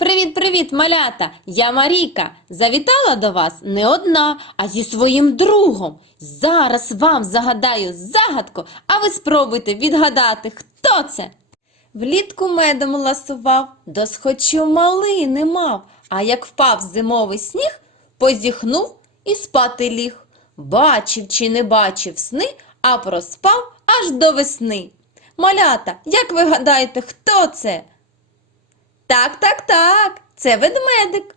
Привіт-привіт, малята! Я Марійка. Завітала до вас не одна, а зі своїм другом. Зараз вам загадаю загадку, а ви спробуйте відгадати, хто це. Влітку медом ласував, досхочу малини мав, а як впав зимовий сніг, позіхнув і спати ліг. Бачив чи не бачив сни, а проспав аж до весни. Малята, як ви гадаєте, хто це? Так, так, так, це ведмедик.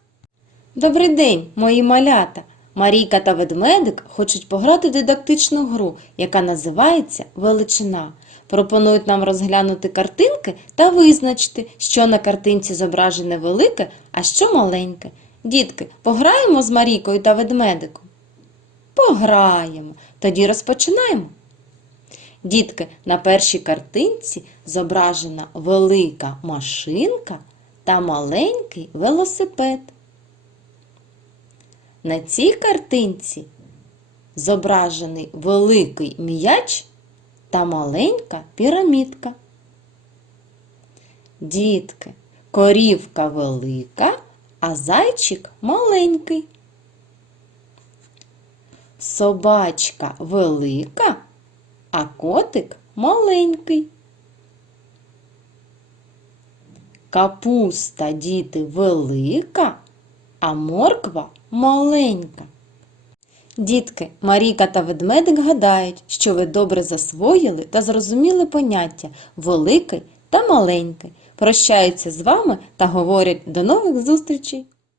Добрий день, мої малята. Марійка та ведмедик хочуть пограти дидактичну гру, яка називається Величина. Пропонують нам розглянути картинки та визначити, що на картинці зображене велике, а що маленьке. Дітки, пограємо з Марійкою та ведмедиком? Пограємо. Тоді розпочинаємо. Дітки, на першій картинці зображена велика машинка та маленький велосипед. На цій картинці зображений великий м'яч та маленька пірамідка. Дітки, корівка велика, а зайчик маленький. Собачка велика, а котик маленький. Капуста, діти, велика, а морква маленька. Дітки, Марійка та ведмедик гадають, що ви добре засвоїли та зрозуміли поняття великий та маленький. Прощаються з вами та говорять до нових зустрічей!